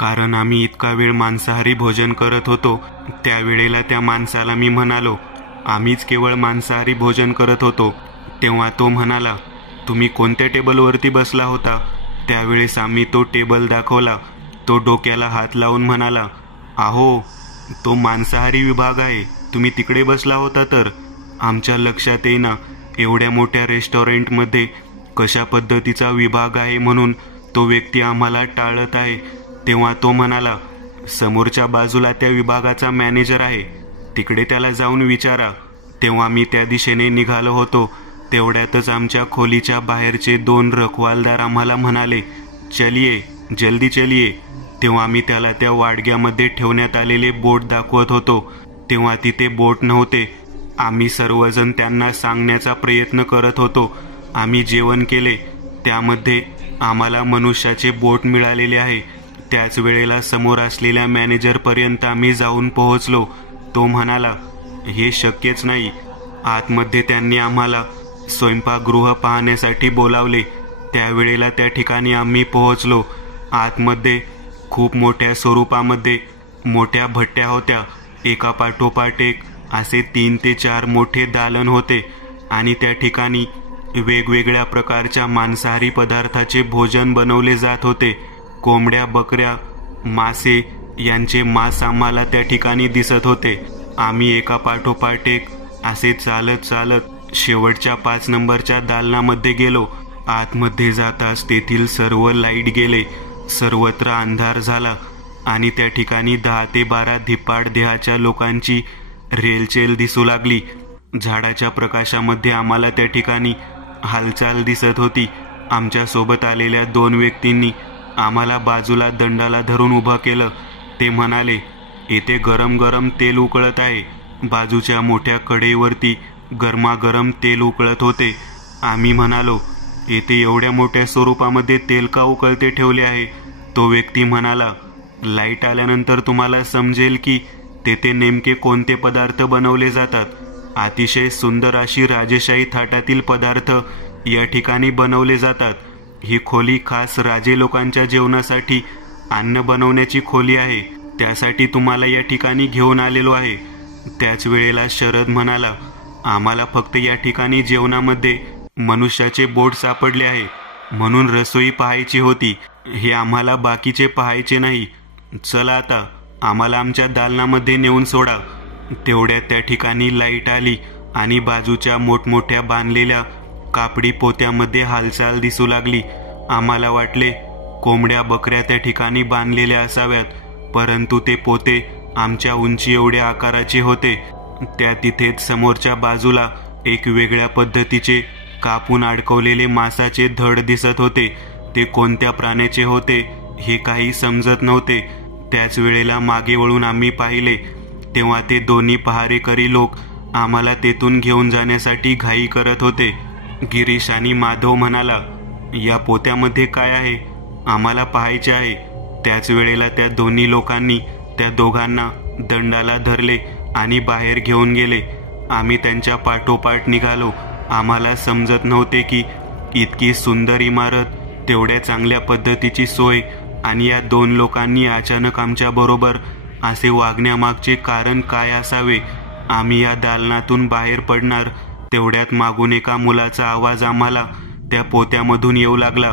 कारण आम्ही इतका वेळ मांसाहारी भोजन करत होतो. त्यावेळेला त्या माणसाला मी म्हणालो, आम्हीच केवळ मांसाहारी भोजन करत होतो. तेव्हा तो म्हणाला, तुम्ही कोणत्या टेबलवरती बसला होता? त्यावेळेस आम्ही तो टेबल दाखवला. तो डोक्याला हात लावून म्हणाला, अहो, तो मांसाहारी विभाग आहे, तुम्ही तिकडे बसला होता. तर आमच्या लक्षात येईना एवढ्या मोठ्या रेस्टॉरंटमध्ये कशा पद्धतीचा विभाग आहे म्हणून तो व्यक्ती आम्हाला टाळत आहे. तेव्हा तो म्हणाला, समोरच्या बाजूला त्या विभागाचा मॅनेजर आहे, तिकडे त्याला जाऊन विचारा. तेव्हा मी त्या दिशेने निघालो होतो. तेवढ्यातच आमच्या खोलीच्या बाहेरचे 2 रखवालदार आम्हाला म्हणाले, चलिये, जल्दी चलिये. तेव्हा मी त्याला त्या वाडग्यामध्ये ठेवण्यात आलेले बोट दाखवत होतो. तेव्हा तिथे बोट नव्हते. आम्ही सर्वजण त्यांना सांगण्याचा प्रयत्न करत होतो. आम्ही जेवण केले, त्यामध्ये आम्हाला मनुष्याचे बोट मिळालेले आहे. त्याच वेळेला समोर असलेल्या मॅनेजरपर्यंत आम्ही जाऊन पोहोचलो. तो म्हणाला, हे शक्यच नाही. आतमध्ये त्यांनी आम्हाला स्वयंपाकगृह पाहण्यासाठी बोलावले. त्यावेळेला त्या ठिकाणी आम्ही पोहोचलो. आतमध्ये खूप मोठ्या स्वरूपामध्ये मोठ्या भट्ट्या होत्या. एका पाठोपाठ एक असे 3 ते 4 मोठे दालन होते आणि त्या ठिकाणी वेगवेगळ्या प्रकारच्या मांसाहारी पदार्थाचे भोजन बनवले जात होते. कोंबड्या, बकऱ्या, मासे यांचे मांस आम्हाला त्या ठिकाणी दिसत होते. आम्ही एका पाठोपाठ एक असे चालत चालत शेवटच्या 5 नंबरच्या दालनामध्ये गेलो. आतमध्ये जाताच तेथील सर्व लाईट गेले. सर्वत्र अंधार झाला आणि त्या ठिकाणी 10 ते 12 धिप्पाड देहाच्या लोकांची रेलचेल दिसू लागली. झाडाच्या प्रकाशामध्ये आम्हाला त्या ठिकाणी हालचाल दिसत होती. आमच्या सोबत आलेल्या 2 व्यक्तींनी आम्हाला बाजूला दंडाला धरून उभं केलं. ते म्हणाले, येथे गरम गरम तेल उकळत आहे. बाजूच्या मोठ्या कढईवरती गरमागरम तेल उकळत होते. आम्ही म्हणालो, येथे एवढ्या मोठ्या स्वरूपामध्ये तेल का उकळते ठेवले आहे? तो व्यक्ती म्हणाला, लाईट आल्यानंतर तुम्हाला समजेल की तेथे नेमके कोणते पदार्थ बनवले जातात. अतिशय सुंदर अशी राजेशाही थाटातील पदार्थ या ठिकाणी बनवले जातात. ही खोली खास राजे लोकांच्या जेवणासाठी अन्न बनवण्याची खोली आहे. त्यासाठी तुम्हाला या ठिकाणी घेऊन आलेलो आहे. त्याच वेळेला शरद म्हणाला, आम्हाला फक्त या ठिकाणी जेवणामध्ये मनुष्याचे बोट सापडले आहे म्हणून रसोई पाहायची होती. हे आम्हाला बाकीचे पाहायचे नाही. चला आता आम्हाला आमच्या दालनामध्ये नेऊन सोडा. तेवढ्यात त्या ठिकाणी लाईट आली आणि बाजूच्या मोठमोठ्या बांधलेल्या कापडी पोत्यामध्ये हालचाल दिसू लागली. आम्हाला वाटले कोंबड्या, बकऱ्या त्या ठिकाणी बांधलेल्या असाव्यात, परंतु ते पोते आमच्या उंची एवढ्या आकाराचे होते. त्या तिथेच समोरच्या बाजूला एक वेगळ्या पद्धतीचे कापून अडकवलेले मांसाचे धड दिसत होते. ते कोणत्या प्राण्याचे होते हे काही समजत नव्हते. त्याच वेळेला मागे वळून आम्ही पाहिले तेव्हा ते दोन्ही पहारेकरी लोक आम्हाला तेथून घेऊन जाण्यासाठी घाई करत होते. गिरीश आणि माधव म्हणाला, या पोत्यामध्ये काय आहे? आम्हाला पाहायचे आहे. त्याच वेळेला त्या दोन्ही लोकांनी त्या दोघांना दंडाला धरले आणि बाहेर घेऊन गेले. आम्ही त्यांच्या पाठोपाठ निघालो. आम्हाला समजत नव्हते की इतकी सुंदर इमारत, तेवढ्या चांगल्या पद्धतीची सोय आणि या 2 लोकांनी अचानक आमच्या बरोबर असे वागण्यामागचे कारण काय असावे. आम्ही या दालनातून बाहेर पडणार तेवढ्यात मागून एका मुलाचा आवाज आम्हाला त्या पोत्यामधून येऊ लागला.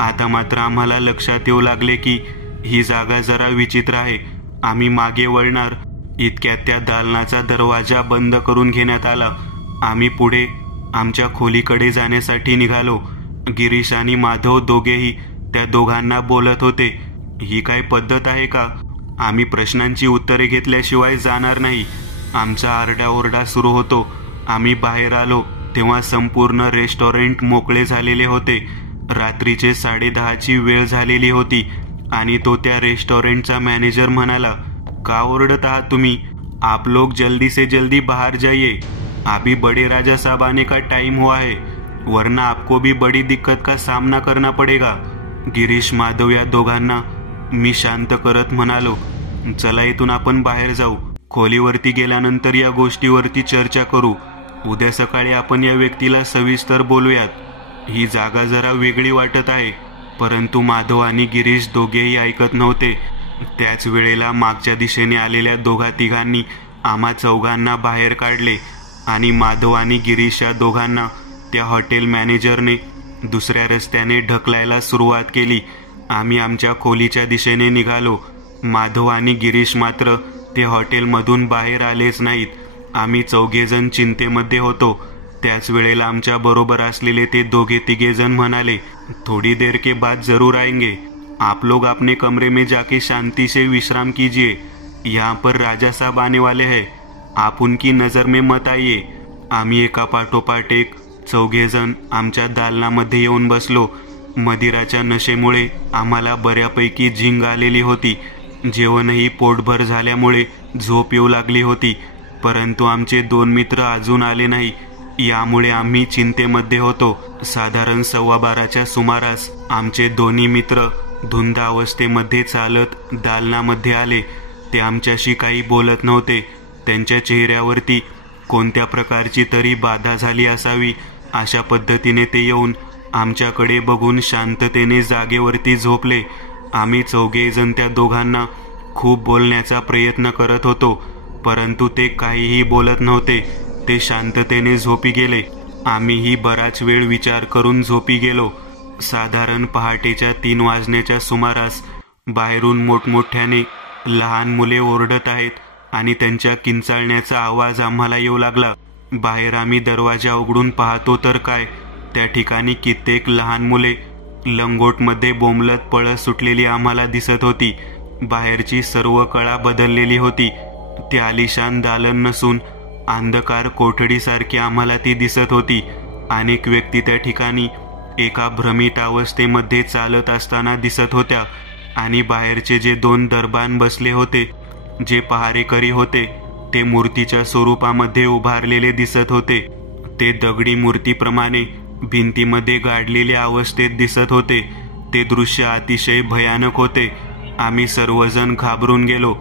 आता मात्र आम्हाला लक्षात येऊ लागले की ही जागा जरा विचित्र आहे. आम्ही मागे वळणार इतक्यात त्या दालनाचा दरवाजा बंद करून घेण्यात आला. आम्ही पुढे आमच्या खोलीकडे जाण्यासाठी निघालो. गिरीश आणि माधव दोघेही त्या दोघांना बोलत होते, ही काय पद्धत आहे का? आम्ही प्रश्नांची उत्तरे घेतल्याशिवाय जाणार नाही. आमचा आरडाओरडा सुरू होतो. आम्ही बाहेर आलो तेव्हा संपूर्ण रेस्टॉरंट मोकळे झालेले होते. रात्रीचे 10:30ची वेळ झालेली होती आणि तो त्या रेस्टॉरंटचा मॅनेजर म्हणाला, का ओरडत आहात तुम्ही? आप लोग जल्दी से जल्दी बाहर जाइए. अभी बड़े राजा साहब आने का टाइम हुआ है, वरना आपको भी बड़ी दिक्कत का सामना करना पड़ेगा. गिरीश, माधव या दोघांना मी शांत करत म्हणालो, चला इथून आपण बाहेर जाऊ. खोलीवरती गेल्यानंतर या गोष्टीवरती चर्चा करू. उद्या सकाळी आपण या व्यक्तीला सविस्तर बोलूयात. ही जागा जरा वेगळी वाटत आहे. परंतु माधव आणि गिरीश दोघेही ऐकत नव्हते. त्याच वेळेला मागच्या दिशेने आलेल्या दोघा तिघांनी आम्हा चौघांना बाहेर काढले आणि माधव आणि गिरीश या दोघांना त्या हॉटेल मॅनेजरने दुसऱ्या रस्त्याने ढकलायला सुरुवात केली. आम्ही आमच्या खोलीच्या दिशेने निघालो. माधव आणि गिरीश मात्र ते हॉटेलमधून बाहेर आलेच नाहीत. आम्ही चौघेजण चिंतेमध्ये होतो. त्याच वेळेला आमच्या बरोबर असलेले ते दोघे तिघेजण म्हणाले, थोड़ी देर के बाद जरूर आएंगे. आप लोग अपने कमरे में जाके शांति से विश्राम कीजिए. यहाँ पर राजा साहब आने वाले हैं. आप उनकी नजर में मत आइए. आम्ही एका पाठोपाठ एक चौघेजण आमच्या दालनामध्ये येऊन बसलो. मदिराच्या नशेमुळे आम्हाला बऱ्यापैकी झिंग आलेली होती. जेवणही पोटभर झाल्यामुळे झोप येऊ लागली होती. परंतु आमचे दोन मित्र अजून आले नाही. यामुळे आम्ही चिंतेमध्ये होतो. साधारण 12:15च्या सुमारास आमचे दोन्ही मित्र धुंद अवस्थेमध्ये चालत दालनामध्ये आले. ते आमच्याशी काही बोलत नव्हते. त्यांच्या चेहऱ्यावरती कोणत्या प्रकारची तरी बाधा झाली असावी अशा पद्धतीने ते येऊन आमच्याकडे बघून शांततेने जागेवरती झोपले. आम्ही चौघेजण त्या दोघांना खूप बोलण्याचा प्रयत्न करत होतो, परंतु ते काहीही बोलत नव्हते. ते शांततेने झोपी गेले. आम्हीही बराच वेळ विचार करून झोपी गेलो. साधारण पहाटेच्या 3 वाजण्याच्या सुमारास बाहेरून मोठमोठ्याने लहान मुले ओरडत आहेत आणि त्यांच्या किंचाळण्याचा आवाज आम्हाला येऊ लागला. बाहेर आम्ही दरवाजा उघडून पाहतो तर काय, त्या ठिकाणी कित्येक लहान मुले लंगोटमध्ये बोंबलत पळत सुटलेली आम्हाला दिसत होती. बाहेरची सर्व कळा बदललेली होती. ती आलिशान दालन नसून अंधकार कोठडीसारखी आम्हाला ती दिसत होती. अनेक व्यक्ती त्या ठिकाणी एका भ्रमित अवस्थेमध्ये चालत असताना दिसत होत्या आणि बाहेरचे जे 2 दरबान बसले होते, जे पहारेकरी होते, ते मूर्तीच्या स्वरूपामध्ये उभारलेले दिसत होते. ते दगडी मूर्तीप्रमाणे भिंतीमध्ये गाडलेल्या अवस्थेत दिसत होते. ते दृश्य अतिशय भयानक होते. आम्ही सर्वजण घाबरून गेलो.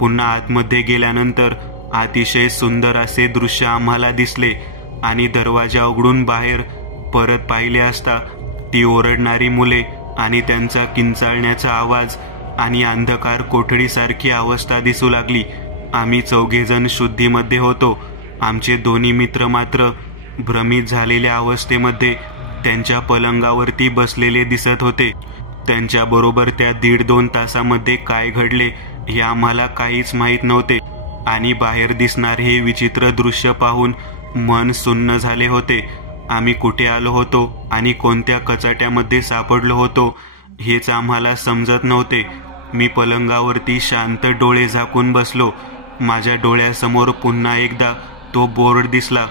पुन्हा आतमध्ये गेल्यानंतर अतिशय सुंदर असे दृश्य आम्हाला दिसले आणि दरवाजा उघडून बाहेर परत पाहिले असता ती ओरडणारी मुले आणि त्यांचा किंचाळण्याचा आवाज आणि अंधकार कोठडीसारखी अवस्था दिसू लागली. आम्ही चौघेजण शुद्धीमध्ये होतो. आमचे दोन्ही मित्र मात्र भ्रमित झालेल्या अवस्थेमध्ये त्यांच्या पलंगावरती बसलेले दिसत होते. त्यांच्याबरोबर त्या 1.5-2 तासामध्ये काय घडले हे आम्हाला काहीच माहीत नव्हते आणि बाहेर दिसणारे हे विचित्र दृश्य पाहून मन सुन्न झाले होते. आम्ही कुठे आलो होतो आणि कोणत्या कचाट्यामध्ये सापडलो होतो हेच आम्हाला समजत नव्हते. मी पलंगावरती शांत डोळे झाकून बसलो. माझ्या डोळ्यासमोर पुन्हा एकदा तो बोर्ड दिसला,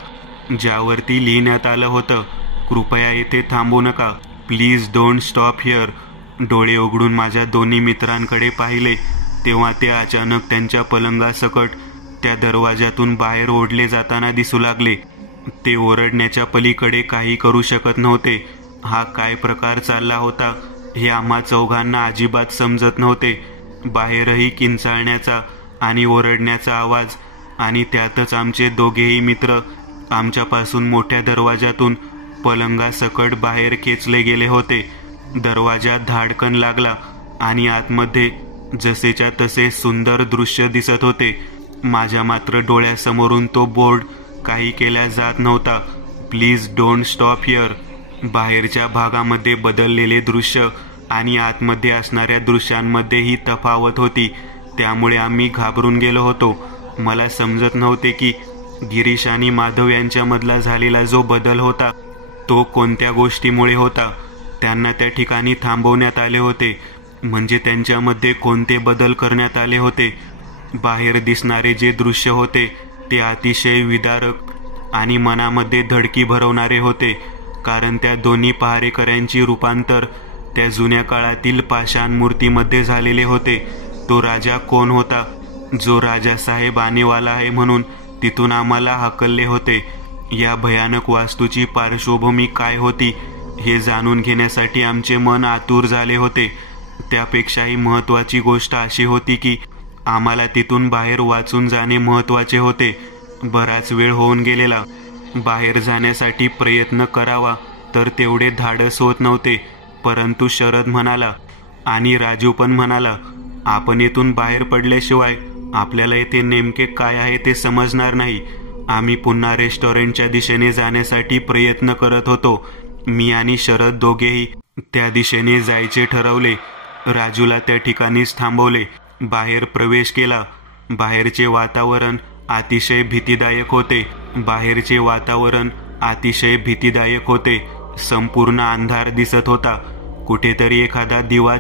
ज्यावरती लिहिण्यात आलं होतं, कृपया येथे थांबू नका. Please don't stop here. डोळे उघडून माझ्या दोन्ही मित्रांकडे पाहिले तेव्हा ते अचानक त्यांच्या पलंगासकट त्या दरवाजातून बाहेर ओढले जाताना दिसू लागले. ते ओरडण्याच्या पलीकडे काही करू शकत नव्हते. हा काय प्रकार चालला होता हे आम्हा चौघांना अजिबात समजत नव्हते. बाहेरही किंचाळण्याचा आणि ओरडण्याचा आवाज आणि त्यातच आमचे दोघेही मित्र आमच्यापासून मोठ्या दरवाजातून पलंगासकट बाहेर खेचले गेले होते. दरवाजा धाडकन लागला आणि आतमध्ये जसेच्या तसे सुंदर दृश्य दिसत होते. माझ्या मात्र डोळ्यासमोरून तो बोर्ड काही केल्या जात नव्हता. Please don't stop here. बाहेरच्या भागामध्ये बदललेले दृश्य आणि आतमध्ये असणाऱ्या दृश्यांमध्येही तफावत होती. त्यामुळे आम्ही घाबरून गेलो होतो. मला समजत नव्हते की गिरीश आणि माधव यांच्यामधला झालेला जो बदल होता तो कोणत्या गोष्टीमुळे होता. त्यांना त्या ठिकाणी थांबवण्यात आले होते, म्हणजे त्यांच्यामध्ये कोणते बदल करण्यात आले होते. बाहेर दिसणारे जे दृश्य होते ते अतिशय विदारक आणि मनामध्ये धडकी भरवणारे होते, कारण त्या दोन्ही पहारेकऱ्यांची रूपांतर त्या जुन्या काळातील पाषाण मूर्तीमध्ये झालेले होते. तो राजा कोण होता जो राजासाहेब आनेवाला आहे म्हणून तिथून आम्हाला हाकलले होते? या भयानक वास्तूची पार्श्वभूमी काय होती हे जाणून घेण्यासाठी आमचे मन आतुर झाले होते. त्यापेक्षाही महत्त्वाची गोष्ट अशी होती की आम्हाला तिथून बाहेर वाचून जाणे महत्त्वाचे होते. बराच वेळ होऊन गेलेला. बाहेर जाण्यासाठी प्रयत्न करावा तर तेवढे धाडस होत नव्हते. परंतु शरद म्हणाला आणि राजू पण म्हणाला, आपण येथून बाहेर पडल्याशिवाय आपल्याला येथे नेमके काय आहे ते समजणार नाही. आम्ही पुन्हा रेस्टॉरंटच्या दिशेने जाण्यासाठी प्रयत्न करत होतो. मी आणि शरद दोघेही त्या दिशेने जायचे ठरवले. राजूला त्या ठिकाणीच थांबवले. बाहेर प्रवेश केला. बाहेरचे वातावरण अतिशय भीतीदायक होते. संपूर्ण अंधार दिसत होता. कुठेतरी एखादा दिवा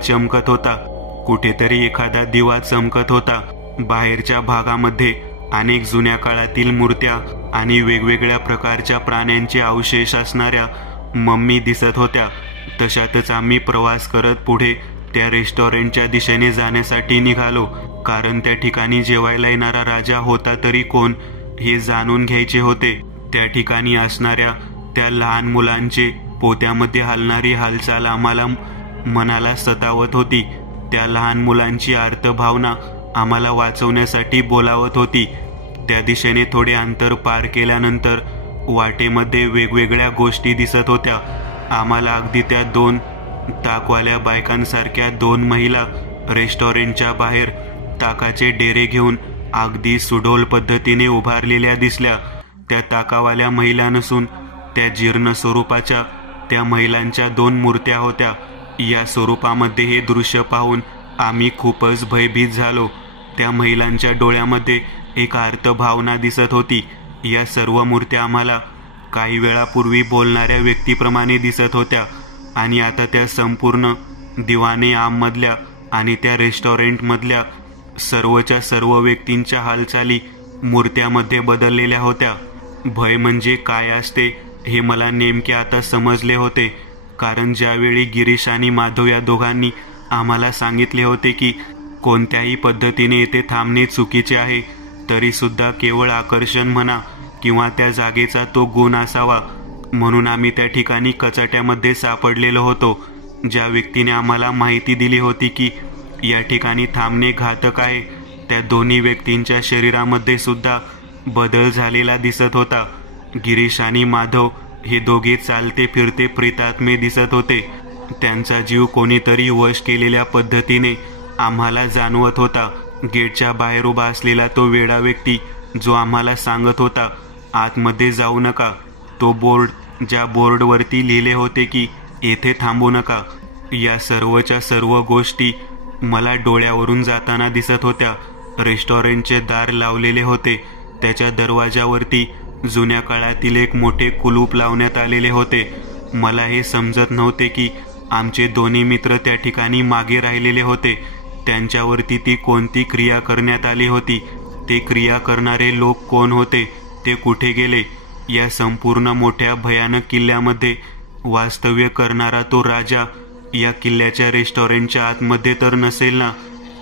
चमकत होता. बाहेरच्या भागामध्ये अनेक जुन्या काळातील मूर्त्या आणि वेगवेगळ्या प्रकारच्या प्राण्यांचे अवशेष असणाऱ्या मम्मी दिसत होत्या. तशातच आम्ही प्रवास करत पुढे त्या रेस्टॉरंटच्या दिशेने जाण्यासाठी निघालो. कारण त्या ठिकाणी जेवायला येणारा राजा होता तरी कोण हे जाणून घ्यायचे होते. त्या ठिकाणी असणाऱ्या त्या लहान मुलांचे पोत्यामध्ये हलणारी हालचाल आम्हाला मनाला सतावत होती. त्या लहान मुलांची आर्त भावना आम्हाला वाचवण्यासाठी बोलावत होती. त्या दिशेने थोडे अंतर पार केल्यानंतर वाटेमध्ये वेगवेगळ्या गोष्टी दिसत होत्या. आम्हाला अगदी त्या 2 ताकवाल्या बायकांसारख्या 2 महिला रेस्टॉरंटच्या बाहेर ताकाचे डेरे घेऊन अगदी सुडोल पद्धतीने उभारलेल्या दिसल्या. त्या ताकावाल्या महिला नसून त्या जीर्ण स्वरूपाच्या त्या महिलांच्या 2 मूर्त्या होत्या. या स्वरूपामध्ये हे दृश्य पाहून आम्ही खूपच भयभीत झालो. त्या महिलांच्या डोळ्यामध्ये एक आर्त भावना दिसत होती. या सर्व मूर्त्या आम्हाला काही वेळापूर्वी बोलणाऱ्या व्यक्तीप्रमाणे दिसत होत्या आणि आता त्या संपूर्ण दिवाने आममधल्या आणि त्या रेस्टॉरंटमधल्या सर्वच्या सर्व व्यक्तींच्या हालचाली मूर्त्यामध्ये बदललेल्या होत्या. भय म्हणजे काय असते हे मला नेमके आता समजले होते. कारण ज्यावेळी गिरीश आणि माधव या दोघांनी आम्हाला सांगितले होते की कोणत्याही पद्धतीने येथे थांबणे चुकीचे आहे, तरी सुद्धा केवळ आकर्षण म्हणा किंवा त्या जागेचा तो गुण असावा म्हणून आम्ही त्या ठिकाणी कचाट्यामध्ये सापडलेलो होतो. ज्या व्यक्तीने आम्हाला माहिती दिली होती की या ठिकाणी थांबणे घातक आहे, त्या दोन्ही व्यक्तींच्या शरीरामध्ये सुद्धा बदल झालेला दिसत होता. गिरीश आणि माधव हे दोघे चालते फिरते प्रेतात्मे दिसत होते. त्यांचा जीव कोणीतरी वश केलेल्या पद्धतीने आम्हाला जाणवत होता. गेटच्या बाहेर उभा असलेला तो वेडा व्यक्ती जो आम्हाला सांगत होता आतमध्ये जाऊ नका, तो बोर्ड ज्या बोर्डवरती लिहिले होते की येथे थांबू नका, या सर्वच्या सर्व गोष्टी मला डोळ्यावरून जाताना दिसत होत्या. रेस्टॉरंटचे दार लावलेले होते. त्याच्या दरवाजावरती जुन्या काळातील एक मोठे कुलूप लावण्यात आलेले होते. मला हे समजत नव्हते की आमचे दोन्ही मित्र त्या ठिकाणी मागे राहिलेले होते. त्यांच्यावरती ती कोणती क्रिया करण्यात आली होती, ते क्रिया करणारे लोक कोण होते, ते कुठे गेले. या संपूर्ण मोठ्या भयानक किल्ल्यामध्ये वास्तव्य करणारा तो राजा या किल्ल्याच्या रेस्टॉरंटच्या आतमध्ये तर नसेल ना.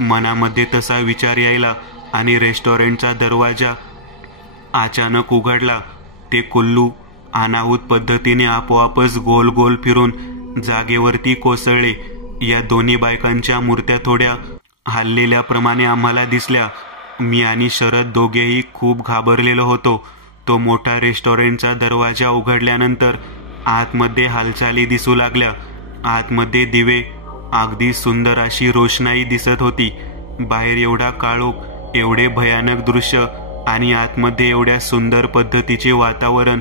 मनामध्ये तसा विचार यायला आणि रेस्टॉरंटचा दरवाजा अचानक उघडला. ते कुल्लू अनाहूत पद्धतीने आपोआपच गोल गोल फिरून जागेवरती कोसळले. या दोन्ही बायकांच्या मूर्त्या थोड्या हललेल्याप्रमाणे आम्हाला दिसल्या. मी आणि शरद दोघेही खूप घाबरलेलो होतो. तो मोठा रेस्टॉरंटचा दरवाजा उघडल्यानंतर आतमध्ये हालचाली दिसू लागल्या. आतमध्ये दिवे, अगदी सुंदर अशी रोषणाई दिसत होती. बाहेर एवढा काळोख, एवढे भयानक दृश्य आणि आतमध्ये एवढ्या सुंदर पद्धतीचे वातावरण,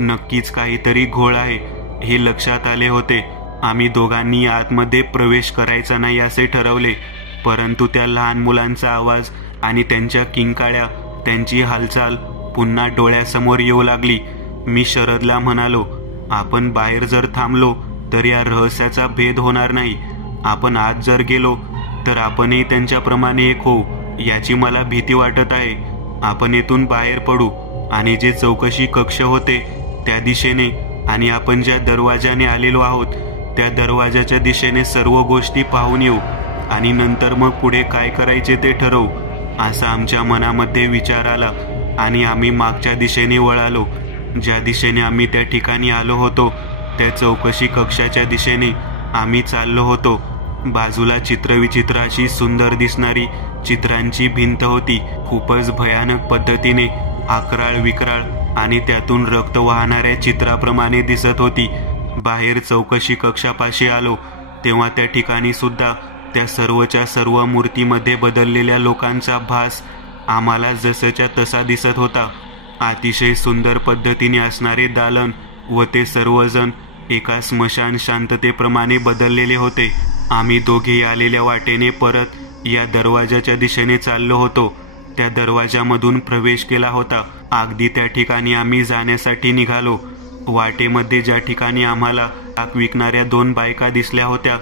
नक्कीच काहीतरी घोळ आहे हे लक्षात आले होते. आम्ही दोघांनी आतमध्ये प्रवेश करायचा नाही असे ठरवले. परंतु त्या लहान मुलांचा आवाज आणि त्यांच्या किंकाळ्या, त्यांची हालचाल पुन्हा डोळ्यासमोर येऊ लागली. मी शरदला म्हणालो, आपण बाहेर जर थांबलो तर या रहस्याचा भेद होणार नाही. आपण आत जर गेलो तर आपणही त्यांच्याप्रमाणे एक होऊ, याची मला भीती वाटत आहे. आपण येथून बाहेर पडू आणि जे चौकशी कक्ष होते त्या दिशेने आणि आपण ज्या दरवाजाने आलेलो आहोत त्या दरवाजाच्या दिशेने सर्व गोष्टी पाहून येऊ आणि नंतर मग पुढे काय करायचे ते ठरवू, असा आमच्या मनामध्ये विचार आला आणि आम्ही मागच्या दिशेने वळालो. ज्या दिशेने आम्ही त्या ठिकाणी आलो होतो त्या चौकशी कक्षाच्या दिशेने आम्ही चाललो होतो. बाजूला चित्रविचित्र अशी सुंदर दिसणारी चित्रांची भिंत होती. खूपच भयानक पद्धतीने अकराळ विक्राळ आणि त्यातून रक्त वाहणाऱ्या चित्राप्रमाणे दिसत होती. बाहेर चौकशी कक्षापाशी आलो तेव्हा त्या ठिकाणी सुद्धा त्या सर्वच्या सर्व मूर्तीमध्ये बदललेल्या लोकांचा भास आम्हाला जसंच्या तसा दिसत होता. अतिशय सुंदर पद्धतीने असणारे दालन व ते सर्वजण एका स्मशान शांततेप्रमाणे बदललेले होते. आम्ही दोघेही आलेल्या वाटेने परत या दरवाजाच्या दिशेने चाललो होतो. त्या दरवाजामधून प्रवेश केला होता. अगदी त्या ठिकाणी आम्ही जाण्यासाठी निघालो. वाटेमध्ये ज्या ठिकाणी आम्हाला ताक विकणाऱ्या 2 बायका दिसल्या होत्या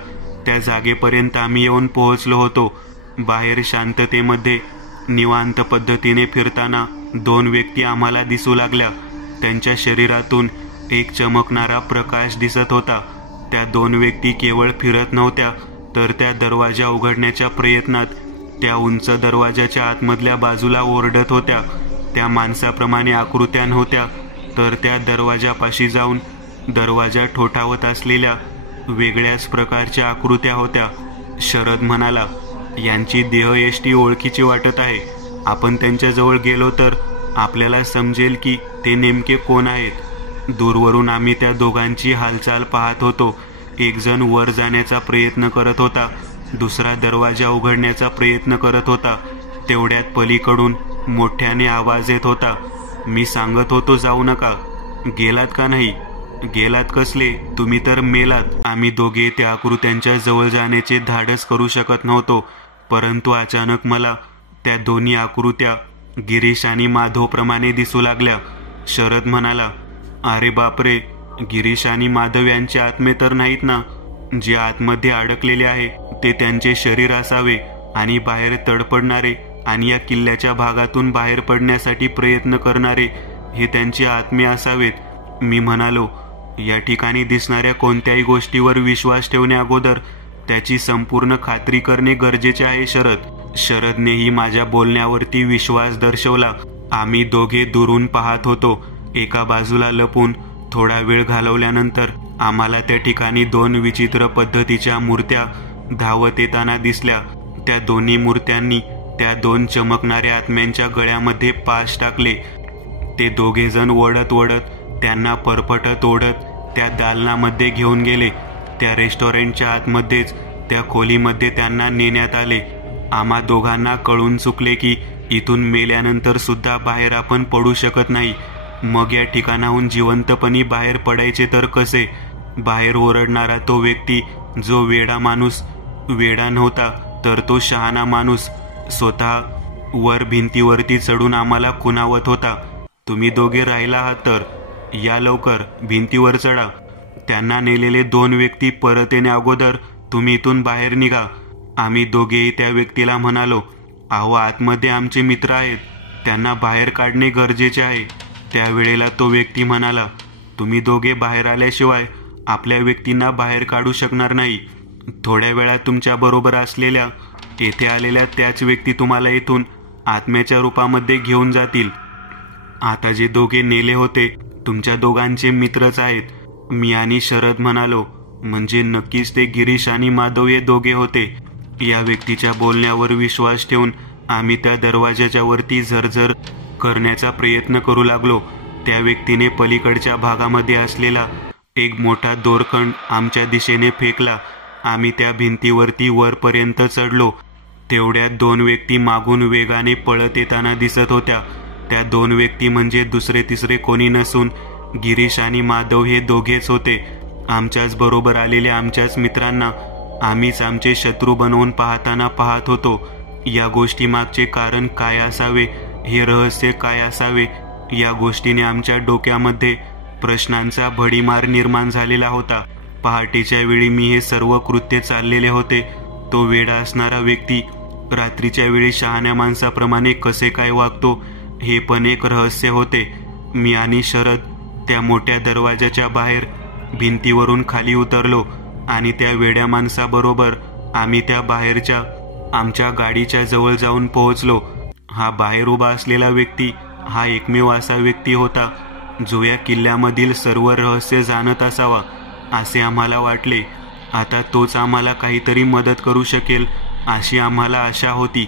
त्या जागेपर्यंत आम्ही येऊन पोहोचलो होतो. बाहेर शांततेमध्ये निवांत पद्धतीने फिरताना 2 व्यक्ती आम्हाला दिसू लागल्या. त्यांच्या शरीरातून एक चमकणारा प्रकाश दिसत होता. त्या 2 व्यक्ती केवळ फिरत नव्हत्या तर त्या दरवाजा उघडण्याच्या प्रयत्नात त्या उंच दरवाजाच्या आतमधल्या बाजूला ओरडत होत्या. त्या माणसाप्रमाणे आकृत्या नव्हत्या तर त्या दरवाजापाशी जाऊन दरवाजा ठोठावत असलेल्या वेगळ्याच प्रकारच्या आकृत्या होत्या. शरद म्हणाला, यांची देहयष्टी ओळखीची वाटत आहे. आपण त्यांच्याजवळ गेलो तर आपल्याला समजेल की ते नेमके कोण आहेत. दूरवरून आम्ही त्या दोघांची हालचाल पाहत होतो. एक जण वर जाण्याचा प्रयत्न करत होता, दुसरा दरवाजा उघडण्याचा प्रयत्न करत होता. तेवढ्यात पलीकडून मोठ्याने आवाज येत होता. मी सांगत होतो जाऊ नका. गेलात का नाही? गेलात कसले? तुम्ही तर मेलात. आम्ही दोघे त्या आकृत्यांच्या जवळ जाण्याचे धाडस करू शकत नव्हतो. परंतु अचानक मला त्या दोन्ही आकृत्या गिरीश आणि माधवप्रमाणे दिसू लागल्या. शरद म्हणाला, अरे बापरे, गिरीश आणि माधव यांचे आत्मे तर नाहीत ना? जे आतमध्ये अडकलेले आहे ते त्यांचे शरीर असावे आणि बाहेर तडपडणारे आणि या किल्ल्याच्या भागातून बाहेर पडण्यासाठी प्रयत्न करणारे हे त्यांचे आत्मे असावेत. मी म्हणालो, या ठिकाणी दिसणाऱ्या कोणत्याही गोष्टीवर विश्वास ठेवण्या अगोदर त्याची संपूर्ण खात्री करणे गरजेचे आहे शरद. शरदनेही माझ्या बोलण्यावरती विश्वास दर्शवला. आम्ही दोघे दुरून पाहत होतो. एका बाजूला लपून थोडा वेळ घालवल्यानंतर आम्हाला त्या ठिकाणी 2 विचित्र पद्धतीच्या मूर्त्या धावत येताना दिसल्या. त्या दोन्ही मूर्त्यांनी त्या 2 चमकणाऱ्या आत्म्यांच्या गळ्यामध्ये पाश टाकले. ते दोघे जण ओढत ओढत त्यांना परपटत ओढत त्या दालनामध्ये घेऊन गेले. त्या रेस्टॉरंटच्या आतमध्येच त्या खोलीमध्ये त्यांना नेण्यात आले. आम्हा दोघांना कळून चुकले की इथून मेल्यानंतर सुद्धा बाहेर आपण पडू शकत नाही. मग या ठिकाणाहून जिवंतपणी बाहेर पडायचे तर कसे? बाहेर ओरडणारा तो व्यक्ती जो वेडा माणूस वेडा नव्हता तर तो शहाणा माणूस स्वतः वर भिंतीवरती चढून आम्हाला खुणावत होता. तुम्ही दोघे राहिला आहात तर या लवकर भिंतीवर चढा. त्यांना नेलेले 2 व्यक्ती परत येण्या अगोदर तुम्ही इथून बाहेर निघा. आम्ही दोघेही त्या व्यक्तीला म्हणालो, अहो आतमध्ये आमचे मित्र आहेत, त्यांना बाहेर काढणे गरजेचे आहे. त्यावेळेला तो व्यक्ती म्हणाला, तुम्ही दोघे बाहेर आल्याशिवाय आपल्या व्यक्तींना बाहेर काढू शकणार नाही. थोड्या वेळात तुमच्या बरोबर असलेल्या येथे आलेल्या त्याच व्यक्ती तुम्हाला इथून आत्म्याच्या रूपामध्ये घेऊन जातील. आता जे दोघे नेले होते तुमच्या दोघांचे मित्रच आहेत. मी आणि शरद म्हणालो, म्हणजे नक्कीच ते गिरीश आणि माधव हे दोघे होते. या व्यक्तीच्या बोलण्यावर विश्वास ठेवून आम्ही त्या दरवाजाच्या वरती झरझर करण्याचा प्रयत्न करू लागलो. त्या व्यक्तीने पलीकडच्या भागामध्ये असलेला एक मोठा दोरखंड आमच्या दिशेने फेकला. आम्ही त्या भिंतीवरती वरपर्यंत चढलो. तेवढ्यात 2 व्यक्ती मागून वेगाने पळत येताना दिसत होत्या. त्या 2 व्यक्ती म्हणजे दुसरे तिसरे कोणी नसून गिरीश आणि माधव हे दोघेच होते. आमच्याच बरोबर आलेल्या आमच्याच मित्रांना आम्हीच आमचे शत्रू बनवून पाहत होतो. या गोष्टी मागचे कारण काय असावे, हे रहस्य काय असावे, या गोष्टीने आमच्या डोक्यामध्ये प्रश्नांचा भडीमार निर्माण झालेला होता. पहाटेच्या वेळी मी हे सर्व कृत्य चाललेले होते. तो वेडा असणारा व्यक्ती रात्रीच्या वेळी शहाण्या माणसाप्रमाणे कसे काय वागतो हे पण एक रहस्य होते. मी आणि शरद त्या मोठ्या दरवाजाच्या बाहेर भिंतीवरून खाली उतरलो आणि त्या वेड्या माणसाबरोबर आम्ही त्या बाहेरच्या आमच्या गाडीच्या जवळ जाऊन पोहोचलो. हा बाहेर उभा असलेला व्यक्ती हा एकमेव असा व्यक्ती होता जो या किल्ल्यामधील सर्व रहस्य जाणत असावा असे आम्हाला वाटले. आता तोच आम्हाला काहीतरी मदत करू शकेल अशी आम्हाला आशा होती.